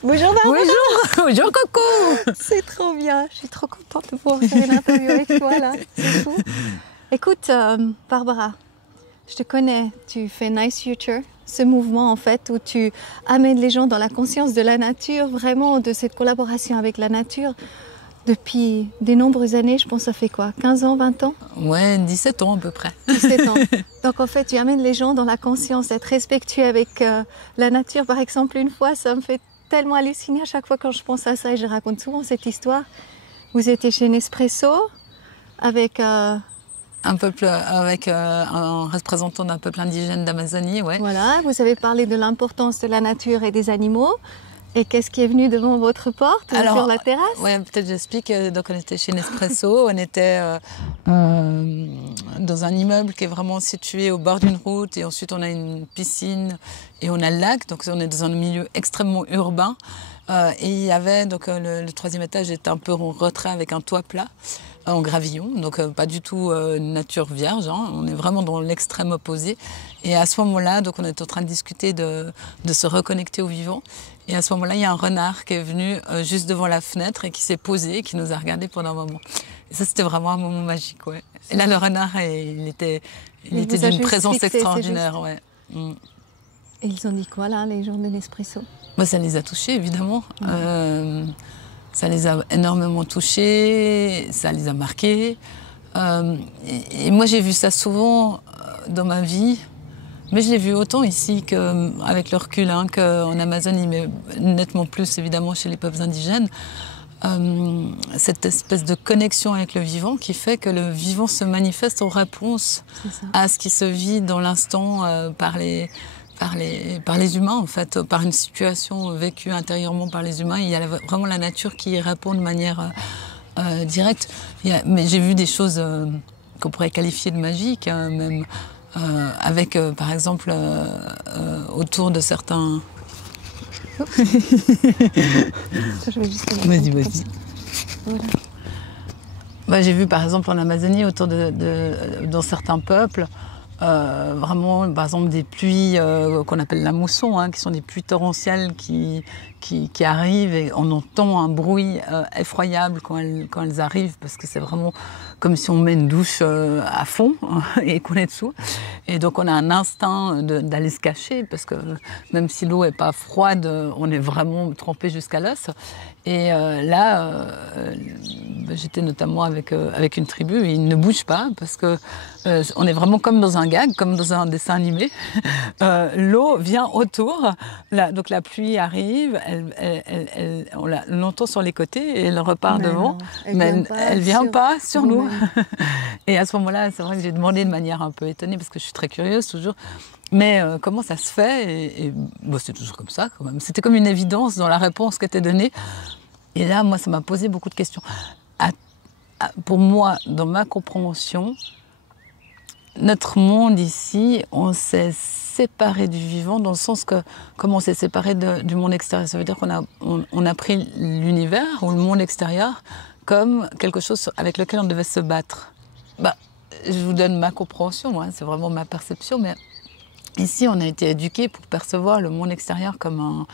Bonjour Barbara. Bonjour, bonjour Coco. C'est trop bien, je suis trop contente de pouvoir faire une interview avec toi là, c'est fou. Écoute Barbara, je te connais, tu fais Nice Future, ce mouvement en fait où tu amènes les gens dans la conscience de la nature, vraiment de cette collaboration avec la nature. Depuis de nombreuses années, je pense que ça fait quoi, 15 ans, 20 ans? Ouais, 17 ans à peu près. 17 ans. Donc en fait, tu amènes les gens dans la conscience, d'être respectueux avec la nature. Par exemple, une fois, ça me fait tellement halluciner à chaque fois quand je pense à ça et je raconte souvent cette histoire. Vous étiez chez Nespresso avec un peuple, avec un représentant d'un peuple indigène d'Amazonie, ouais. Voilà, vous avez parlé de l'importance de la nature et des animaux. Et qu'est-ce qui est venu devant votre porte, sur la terrasse? Ouais, peut-être j'explique. Donc on était chez Nespresso, on était dans un immeuble qui est vraiment situé au bord d'une route et ensuite on a une piscine et on a le lac. Donc on est dans un milieu extrêmement urbain. Et il y avait donc le troisième étage était un peu en retrait avec un toit plat en gravillon, donc pas du tout nature vierge, hein. On est vraiment dans l'extrême opposé. Et à ce moment-là, donc on est en train de discuter de se reconnecter au vivant. Et à ce moment-là, il y a un renard qui est venu juste devant la fenêtre et qui s'est posé et qui nous a regardé pendant un moment. Et ça, c'était vraiment un moment magique, ouais. Et là, le renard, il était d'une présence extraordinaire, ouais. Mm. Et ils ont dit quoi là, les gens de Nespresso? Moi, ça les a touchés, évidemment. Ça les a énormément touchés, ça les a marqués. Et moi, j'ai vu ça souvent dans ma vie, mais je l'ai vu autant ici qu'avec le recul, hein, qu'en Amazonie, mais nettement plus, évidemment, chez les peuples indigènes. Cette espèce de connexion avec le vivant qui fait que le vivant se manifeste en réponse à ce qui se vit dans l'instant par les humains, en fait, par une situation vécue intérieurement par les humains. Il y a vraiment la nature qui y répond de manière directe. Mais j'ai vu des choses qu'on pourrait qualifier de magiques, hein, même avec, par exemple, autour de certains... Vas-y. Voilà. Bah, j'ai vu, par exemple, en Amazonie, autour dans certains peuples, vraiment, par exemple, des pluies qu'on appelle la mousson, hein, qui sont des pluies torrentielles qui arrivent et on entend un bruit effroyable quand elles arrivent parce que c'est vraiment comme si on met une douche à fond et qu'on est dessous. Et donc on a un instinct d'aller se cacher parce que même si l'eau est pas froide, on est vraiment trempé jusqu'à l'os. Et là, j'étais notamment avec une tribu et ils ne bougent pas parce que on est vraiment comme dans un gag, comme dans un dessin animé. L'eau vient autour, donc la pluie arrive, on l'entend sur les côtés et elle repart devant, mais elle vient pas sur nous. Et à ce moment-là, c'est vrai que j'ai demandé de manière un peu étonnée parce que je suis très curieuse toujours. Mais comment ça se fait? Et bon, c'est toujours comme ça quand même. C'était comme une évidence dans la réponse qui était donnée. Et là, moi, ça m'a posé beaucoup de questions. Pour moi, dans ma compréhension, notre monde ici, on s'est séparé du vivant dans le sens que, comme on s'est séparé du monde extérieur, ça veut dire qu'on a pris l'univers ou le monde extérieur comme quelque chose avec lequel on devait se battre. Bah, je vous donne ma compréhension, hein, c'est vraiment ma perception, mais ici, on a été éduqués pour percevoir le monde extérieur comme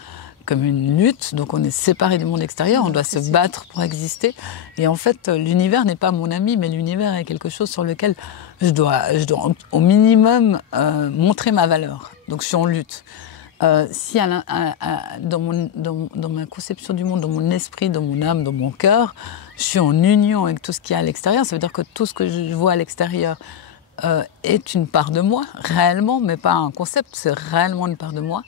une lutte, donc on est séparé du monde extérieur, on doit se battre pour exister. Et en fait, l'univers n'est pas mon ami, mais l'univers est quelque chose sur lequel je dois au minimum montrer ma valeur. Donc je suis en lutte. Si dans ma conception du monde, dans mon esprit, dans mon âme, dans mon cœur, je suis en union avec tout ce qu'il y a à l'extérieur, ça veut dire que tout ce que je vois à l'extérieur est une part de moi, réellement, mais pas un concept, c'est réellement une part de moi.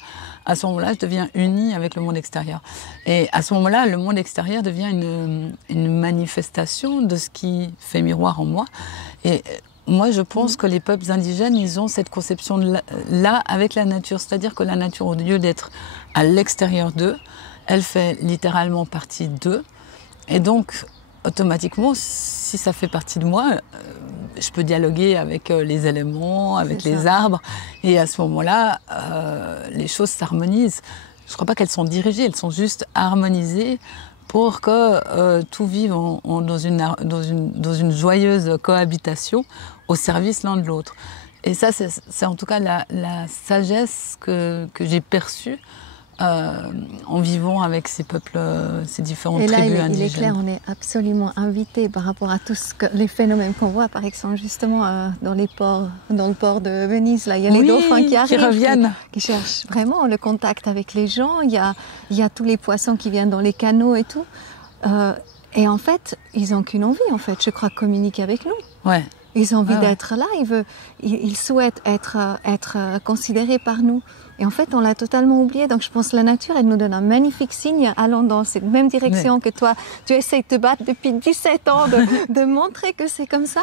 À ce moment-là, je deviens unie avec le monde extérieur. Et à ce moment-là, le monde extérieur devient une manifestation de ce qui fait miroir en moi. Et moi, je pense que les peuples indigènes, ils ont cette conception-là avec la nature. C'est-à-dire que la nature, au lieu d'être à l'extérieur d'eux, elle fait littéralement partie d'eux. Et donc, automatiquement, si ça fait partie de moi, je peux dialoguer avec les éléments, avec les arbres. Et à ce moment-là, les choses s'harmonisent. Je ne crois pas qu'elles sont dirigées, elles sont juste harmonisées pour que tout vive dans une joyeuse cohabitation au service l'un de l'autre. Et ça, c'est en tout cas la sagesse que j'ai perçue en vivant avec ces peuples, ces différentes et là, tribus il indigènes. est clair, on est absolument invité par rapport à tous les phénomènes qu'on voit, par exemple, justement, dans les ports, dans le port de Venise, là, il y a les dauphins qui arrivent, reviennent. Qui cherchent vraiment le contact avec les gens. Il y a tous les poissons qui viennent dans les canaux et tout. Et en fait, ils n'ont qu'une envie, en fait, je crois, communiquer avec nous. Ouais. Ils ont envie d'être là, ils souhaitent être considérés par nous. Et en fait, on l'a totalement oublié. Donc je pense que la nature, elle nous donne un magnifique signe allant dans cette même direction que toi. Tu essayes de te battre depuis 17 ans, de montrer que c'est comme ça.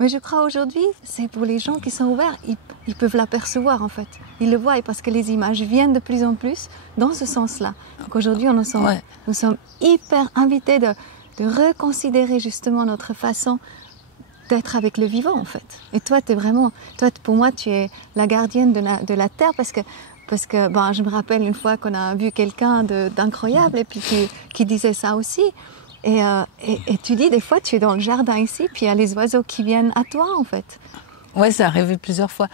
Mais je crois aujourd'hui, c'est pour les gens qui sont ouverts, ils peuvent l'apercevoir en fait. Ils le voient parce que les images viennent de plus en plus dans ce sens-là. Donc aujourd'hui, nous sommes hyper invités de reconsidérer justement notre façon d'être avec le vivant en fait. Et toi, pour moi, tu es la gardienne de la terre parce que je me rappelle une fois qu'on a vu quelqu'un d'incroyable et puis qui disait ça aussi. Et tu dis des fois, tu es dans le jardin ici, puis il y a les oiseaux qui viennent à toi en fait. Ouais, c'est arrivé plusieurs fois.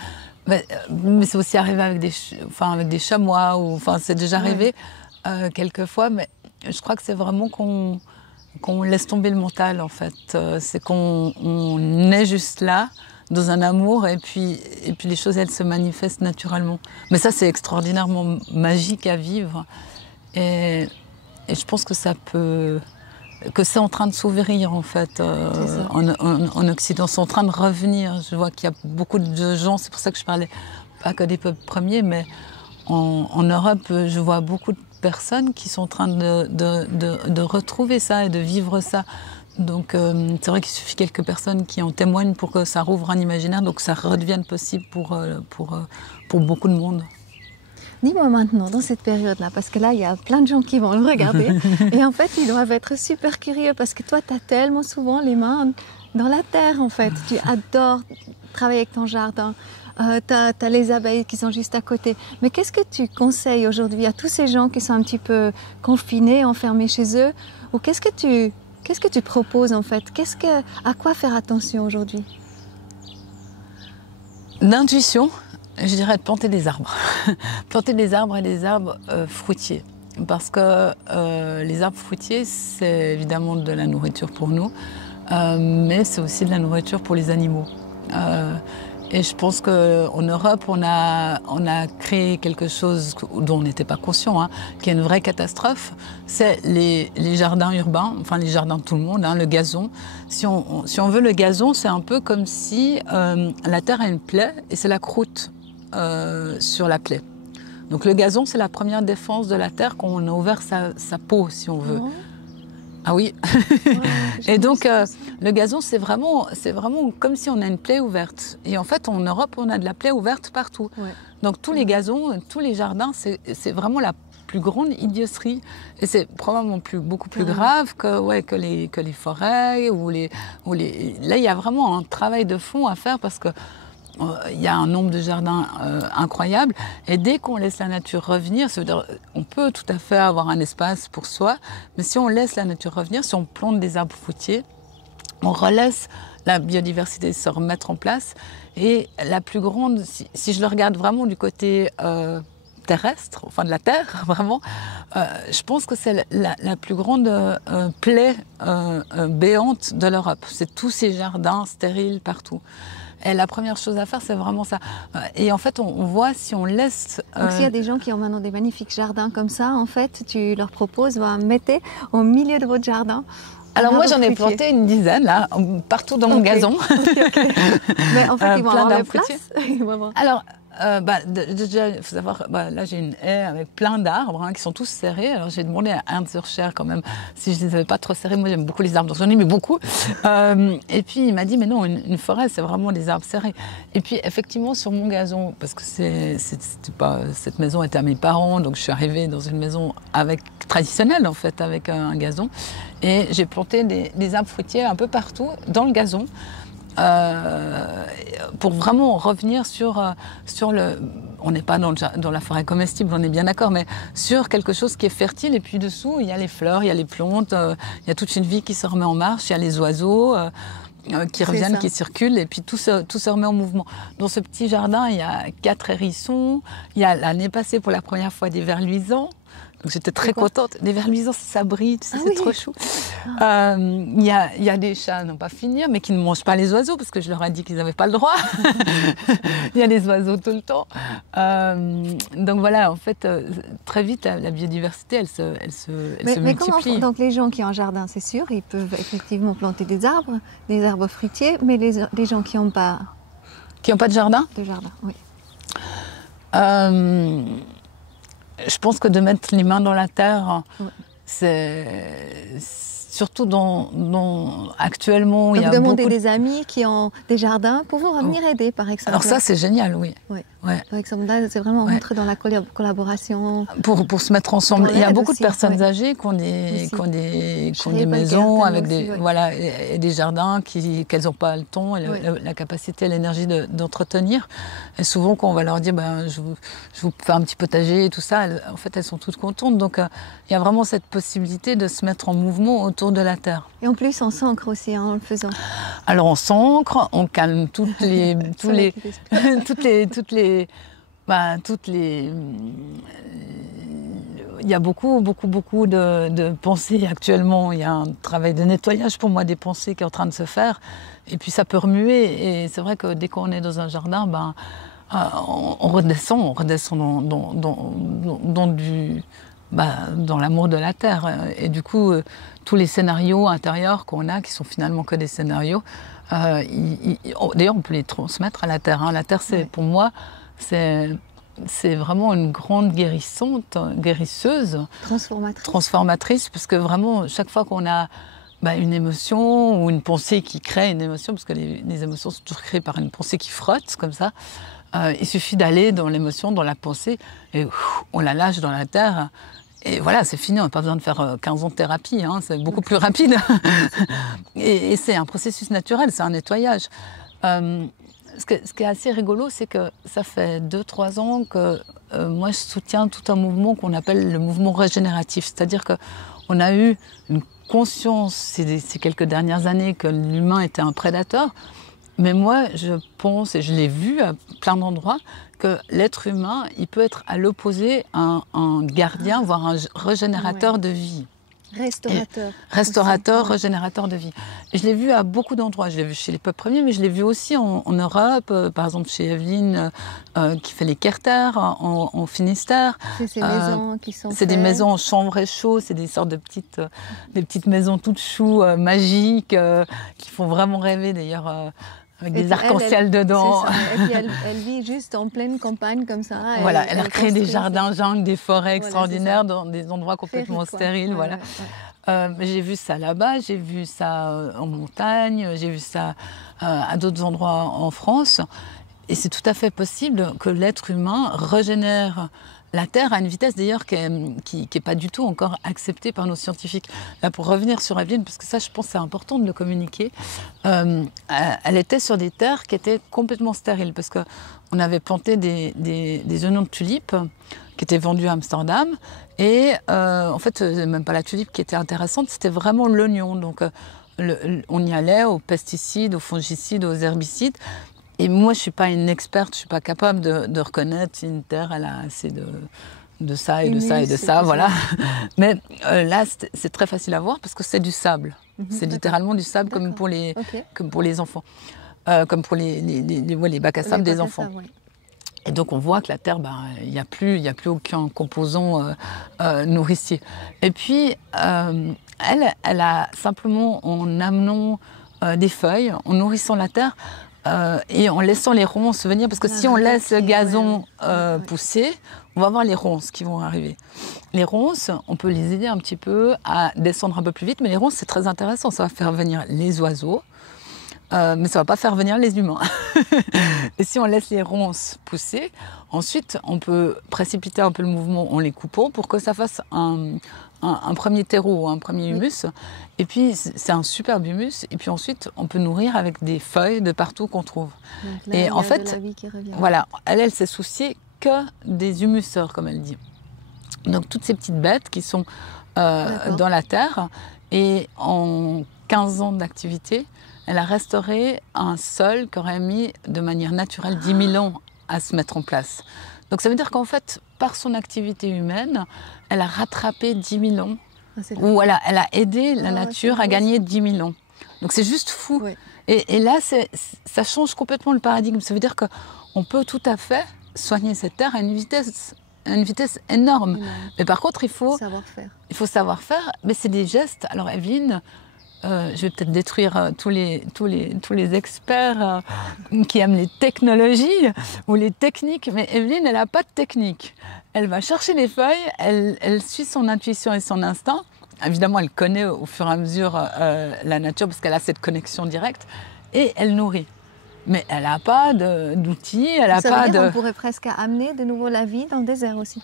Mais c'est aussi arrivé avec des chamois, c'est déjà arrivé quelques fois, mais je crois que c'est vraiment qu'on laisse tomber le mental en fait. C'est qu'on est juste là, dans un amour, et puis les choses elles se manifestent naturellement. Mais ça c'est extraordinairement magique à vivre. Et je pense que c'est en train de s'ouvrir en fait en Occident, c'est en train de revenir. Je vois qu'il y a beaucoup de gens, c'est pour ça que je parlais pas que des peuples premiers, mais en Europe, je vois beaucoup de personnes qui sont en train de retrouver ça et de vivre ça. Donc c'est vrai qu'il suffit quelques personnes qui en témoignent pour que ça rouvre un imaginaire, donc ça redevienne possible pour beaucoup de monde. Dis-moi maintenant, dans cette période-là, parce que là, il y a plein de gens qui vont le regarder, et en fait, ils doivent être super curieux, parce que toi, tu as tellement souvent les mains dans la terre, en fait. Tu adores travailler avec ton jardin. T'as les abeilles qui sont juste à côté. Mais qu'est-ce que tu conseilles aujourd'hui à tous ces gens qui sont un petit peu confinés, enfermés chez eux? Ou qu'est-ce que tu proposes en fait? À quoi faire attention aujourd'hui? D'intuition, je dirais de planter des arbres. Planter des arbres et des arbres fruitiers. Parce que les arbres fruitiers, c'est évidemment de la nourriture pour nous, mais c'est aussi de la nourriture pour les animaux. Et je pense qu'en Europe, on a créé quelque chose dont on n'était pas conscient, qui est une vraie catastrophe. C'est les jardins urbains, enfin les jardins de tout le monde, le gazon. Si on veut le gazon, c'est un peu comme si la terre a une plaie et c'est la croûte sur la plaie. Donc le gazon, c'est la première défense de la terre quand on a ouvert sa peau, si on veut. Oh. Ah oui. Et donc le gazon, c'est vraiment comme si on a une plaie ouverte. Et en fait, en Europe, on a de la plaie ouverte partout. Ouais. Donc tous les gazons, tous les jardins, c'est vraiment la plus grande idioterie. Et c'est probablement beaucoup plus grave que les forêts Là, il y a vraiment un travail de fond à faire parce que il y a un nombre de jardins incroyable. Et dès qu'on laisse la nature revenir, ça veut dire on peut tout à fait avoir un espace pour soi, mais si on laisse la nature revenir, si on plante des arbres fruitiers, on relaisse la biodiversité se remettre en place. Et la plus grande, si je le regarde vraiment du côté terrestre, enfin de la terre, vraiment, je pense que c'est la plus grande plaie béante de l'Europe. C'est tous ces jardins stériles partout. Et la première chose à faire, c'est vraiment ça. Et en fait, on voit si on laisse... Donc s'il y a des gens qui ont maintenant des magnifiques jardins comme ça, en fait, tu leur proposes, mettez au milieu de votre jardin. Alors moi, j'en ai planté une dizaine, là, partout dans mon gazon. Mais en fait, ils vont avoir la place. Alors... déjà, il faut savoir, là j'ai une haie avec plein d'arbres qui sont tous serrés. Alors j'ai demandé à Ernst Zurcher quand même si je ne les avais pas trop serrés. Moi j'aime beaucoup les arbres, donc j'en ai mis beaucoup. Et puis il m'a dit mais non, une forêt c'est vraiment des arbres serrés. Et puis effectivement sur mon gazon, parce que cette maison était à mes parents, donc je suis arrivée dans une maison traditionnelle en fait, avec un gazon. Et j'ai planté des arbres fruitiers un peu partout dans le gazon. Pour vraiment revenir sur on n'est pas dans la forêt comestible, on est bien d'accord, mais sur quelque chose qui est fertile. Et puis dessous, il y a les fleurs, il y a les plantes, il y a toute une vie qui se remet en marche, il y a les oiseaux. qui reviennent, qui circulent, et puis tout se remet en mouvement. Dans ce petit jardin, il y a 4 hérissons, il y a l'année passée pour la première fois des vers luisants. Donc j'étais très contente. Des vers luisants, ça brille, tu sais, c'est trop chou. Il y a des chats, à n'en pas finir, mais qui ne mangent pas les oiseaux, parce que je leur ai dit qu'ils n'avaient pas le droit. Il y a des oiseaux tout le temps. Donc voilà, en fait, très vite, la biodiversité, elle se multiplie. Mais comment, donc les gens qui ont un jardin, c'est sûr, ils peuvent effectivement planter des arbres fruitiers, mais les gens qui n'ont pas... Qui n'ont pas de jardin ? De jardin, oui. Je pense que de mettre les mains dans la terre, c'est surtout actuellement, il y a demander des amis qui ont des jardins pour venir aider, par exemple. Alors ça, c'est génial, oui. Par exemple, là, c'est vraiment rentrer dans la collaboration. Pour se mettre ensemble. Il y a beaucoup de personnes âgées qui ont des maisons avec et des jardins qu'elles n'ont pas le temps et la capacité et l'énergie d'entretenir. Et souvent, quand on va leur dire je vous fais un petit potager et tout ça, en fait, elles sont toutes contentes. Donc, il y a vraiment cette possibilité de se mettre en mouvement autour de la terre. Et en plus, on s'ancre aussi en le faisant. Alors, on s'ancre, on calme il y a beaucoup de pensées actuellement. Il y a un travail de nettoyage pour moi des pensées qui est en train de se faire. Et puis ça peut remuer. Et c'est vrai que dès qu'on est dans un jardin, on redescend dans l'amour de la terre. Et du coup, tous les scénarios intérieurs qu'on a, qui sont finalement que des scénarios, d'ailleurs, on peut les transmettre à la terre. Hein. La terre, pour moi, c'est vraiment une grande guérisseuse. Transformatrice, parce que vraiment, chaque fois qu'on a une émotion ou une pensée qui crée une émotion, parce que les émotions sont toujours créées par une pensée qui frotte, comme ça, il suffit d'aller dans l'émotion, dans la pensée, et on la lâche dans la terre. Et voilà, c'est fini, on n'a pas besoin de faire 15 ans de thérapie, hein, c'est beaucoup plus rapide. Et c'est un processus naturel, c'est un nettoyage. Ce qui est assez rigolo, c'est que ça fait 2-3 ans que moi je soutiens tout un mouvement qu'on appelle le mouvement régénératif. C'est-à-dire qu'on a eu une conscience ces quelques dernières années que l'humain était un prédateur. Mais moi, je pense, et je l'ai vu à plein d'endroits, que l'être humain, il peut être à l'opposé un gardien, voire un régénérateur de vie. Restaurateur, régénérateur de vie. Et je l'ai vu à beaucoup d'endroits. Je l'ai vu chez les peuples premiers, mais je l'ai vu aussi en Europe, par exemple chez Evelyne, qui fait les Kerters, en Finistère. C'est ces maisons qui sont des maisons en chambre et chaud, c'est des sortes de petites maisons toutes choues, magiques, qui font vraiment rêver d'ailleurs. Avec des arcs-en-ciel dedans. Et puis elle vit juste en pleine campagne comme ça. Voilà, elle a créé des jardins jungles, des forêts extraordinaires dans des endroits complètement stériles. Voilà. J'ai vu ça là-bas, j'ai vu ça en montagne, j'ai vu ça à d'autres endroits en France. Et c'est tout à fait possible que l'être humain régénère la Terre à une vitesse d'ailleurs qui est pas du tout encore acceptée par nos scientifiques. Là, pour revenir sur Evelyne, parce que ça, je pense que c'est important de le communiquer, elle était sur des terres qui étaient complètement stériles, parce qu'on avait planté des oignons de tulipes qui étaient vendus à Amsterdam, et en fait, même pas la tulipe qui était intéressante, c'était vraiment l'oignon. Donc, on y allait aux pesticides, aux fongicides, aux herbicides. Et moi, je ne suis pas une experte, je ne suis pas capable de reconnaître si une terre, elle a assez de ça et de ça et de ça, voilà. Mais là, c'est très facile à voir parce que c'est du sable. C'est littéralement du sable comme pour les enfants, comme pour les bacs à sable des enfants. Et donc, on voit que la terre, il n'y a plus aucun composant nourricier. Et puis, elle a simplement, en amenant des feuilles, en nourrissant la terre, et en laissant les ronces venir, parce que si on laisse le gazon pousser, on va avoir les ronces qui vont arriver. Les ronces, on peut les aider un petit peu à descendre un peu plus vite, mais les ronces, c'est très intéressant, ça va faire venir les oiseaux, mais ça ne va pas faire venir les humains. Et si on laisse les ronces pousser, ensuite, on peut précipiter un peu le mouvement en les coupant pour que ça fasse un premier terreau, un premier humus. Et puis, c'est un superbe humus. Et puis ensuite, on peut nourrir avec des feuilles de partout qu'on trouve. Là, et en fait, voilà, elle s'est souciée que des humuseurs, comme elle dit. Donc, toutes ces petites bêtes qui sont dans la terre. Et en 15 ans d'activité, elle a restauré un sol qui aurait mis de manière naturelle 10 000 ans à se mettre en place. Donc ça veut dire qu'en fait, par son activité humaine, elle a rattrapé 10 000 ans, ou elle a aidé la nature à gagner 10 000 ans. Donc c'est juste fou. Ouais. Et là, ça change complètement le paradigme. Ça veut dire qu'on peut tout à fait soigner cette terre à une vitesse énorme. Mais par contre, il faut savoir faire. Mais c'est des gestes. Alors Evelyne, je vais peut-être détruire tous les experts qui aiment les technologies ou les techniques. Mais Evelyne, elle n'a pas de technique. Elle va chercher les feuilles, elle suit son intuition et son instinct. Évidemment, elle connaît au fur et à mesure la nature parce qu'elle a cette connexion directe et elle nourrit. Mais elle n'a pas d'outils, elle n'a pas de... On pourrait presque amener de nouveau la vie dans le désert aussi.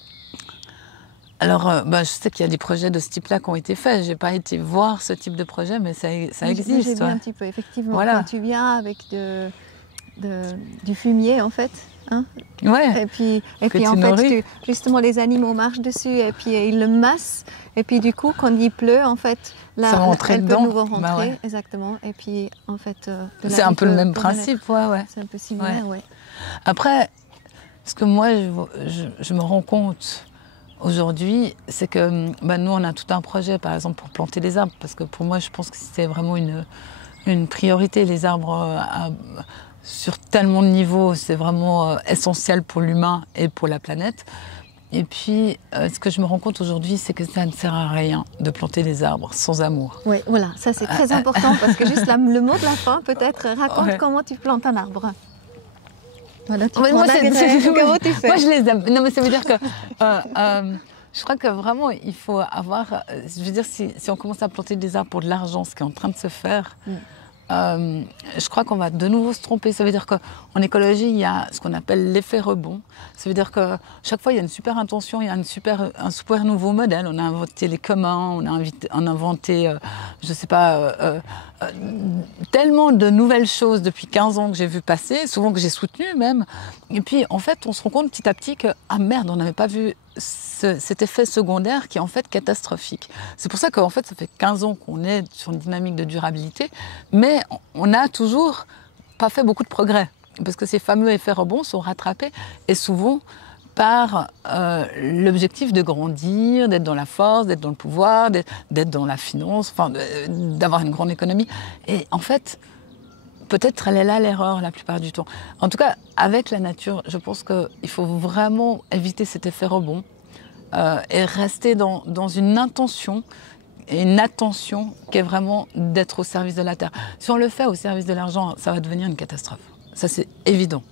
Alors, je sais qu'il y a des projets de ce type-là qui ont été faits. Je n'ai pas été voir ce type de projet, mais ça existe. J'ai vu un petit peu, effectivement. Voilà. Quand tu viens avec du fumier, en fait. Hein, ouais. Et puis en fait, justement, les animaux marchent dessus et puis ils le massent. Et puis du coup, quand il pleut, en fait, là, elle peut de nouveau rentrer. Bah ouais. Exactement. Et puis, en fait... c'est un peu le même principe, ouais. C'est un peu similaire, ouais. Après, ce que moi, je me rends compte aujourd'hui, c'est que nous, on a tout un projet, par exemple, pour planter des arbres. Parce que pour moi, je pense que c'est vraiment une priorité, les arbres... sur tellement de niveaux, c'est vraiment essentiel pour l'humain et pour la planète. Et puis, ce que je me rends compte aujourd'hui, c'est que ça ne sert à rien de planter des arbres sans amour. Oui, voilà, ça c'est très important parce que juste le mot de la fin, peut-être, raconte comment tu plantes un arbre. Voilà, comment tu fais. Moi, je les aime. Non, mais ça veut dire que... je crois que vraiment, il faut avoir... je veux dire, si on commence à planter des arbres pour de l'argent, ce qui est en train de se faire... je crois qu'on va de nouveau se tromper. Ça veut dire qu'en écologie, il y a ce qu'on appelle l'effet rebond. Ça veut dire que chaque fois, il y a une super intention, il y a un super nouveau modèle. On a inventé les communs, on a inventé, je ne sais pas, tellement de nouvelles choses depuis 15 ans que j'ai vu passer, souvent que j'ai soutenu même. Et puis, en fait, on se rend compte petit à petit que, ah merde, on n'avait pas vu cet effet secondaire qui est en fait catastrophique. C'est pour ça qu'en fait, ça fait 15 ans qu'on est sur une dynamique de durabilité, mais on n'a toujours pas fait beaucoup de progrès, parce que ces fameux effets rebonds sont rattrapés, et souvent par l'objectif de grandir, d'être dans la force, d'être dans le pouvoir, d'être dans la finance, enfin, d'avoir une grande économie. Et en fait, peut-être elle est là l'erreur la plupart du temps. En tout cas, avec la nature, je pense qu'il faut vraiment éviter cet effet rebond et rester dans une intention et une attention qui est vraiment d'être au service de la terre. Si on le fait au service de l'argent, ça va devenir une catastrophe. Ça, c'est évident.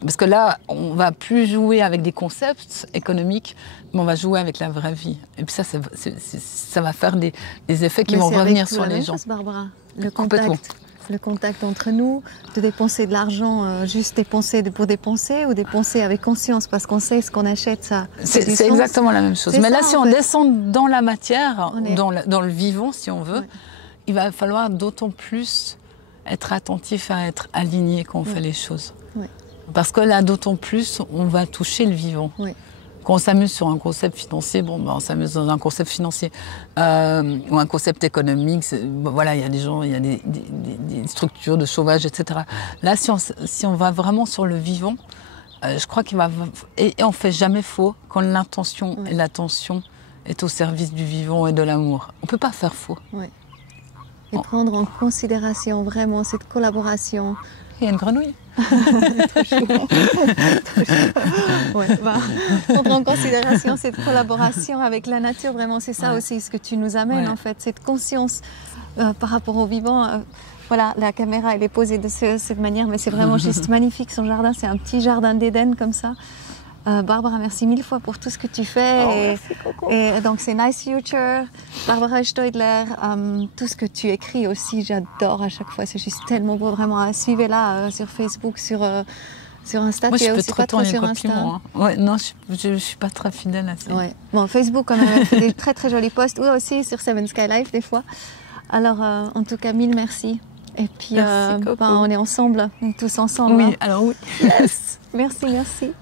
Parce que là, on ne va plus jouer avec des concepts économiques, mais on va jouer avec la vraie vie. Et puis ça va faire des effets qui vont revenir sur les gens. C'est Barbara, le contact entre nous, de dépenser de l'argent, juste dépenser pour dépenser ou dépenser avec conscience parce qu'on sait ce qu'on achète, ça. C'est exactement la même chose. Mais là, si on descend dans la matière, dans le vivant, si on veut, il va falloir d'autant plus être attentif à être aligné quand on fait les choses. Parce que là, d'autant plus, on va toucher le vivant. Quand on s'amuse sur un concept financier, on s'amuse dans un concept financier ou un concept économique. Voilà, il y a des gens, il y a des structures de chauffage, etc. Là, si on va vraiment sur le vivant, je crois qu'il va... Et on ne fait jamais faux quand l'intention et l'attention est au service du vivant et de l'amour. On ne peut pas faire faux. Et prendre en considération vraiment cette collaboration. Il y a une grenouille. Prendre en considération cette collaboration avec la nature, vraiment, c'est ça aussi ce que tu nous amènes en fait, cette conscience par rapport au vivant. Voilà, la caméra elle est posée de cette manière, mais c'est vraiment juste magnifique son jardin, c'est un petit jardin d'Éden comme ça. Barbara, merci mille fois pour tout ce que tu fais. Et donc, c'est Nice Future, Barbara Steudler, tout ce que tu écris aussi, j'adore à chaque fois. C'est juste tellement beau, vraiment. Suivez-la sur Facebook, sur Insta. Moi, je peux trop tourner sur Insta. Non, je ne suis pas très fidèle à ça. Bon, Facebook, quand même, elle fait des très très jolis posts. Ou aussi sur Seven Sky Life, des fois. Alors, en tout cas, mille merci. Et puis, on est ensemble, on est tous ensemble. Oui, alors oui. Yes. Merci.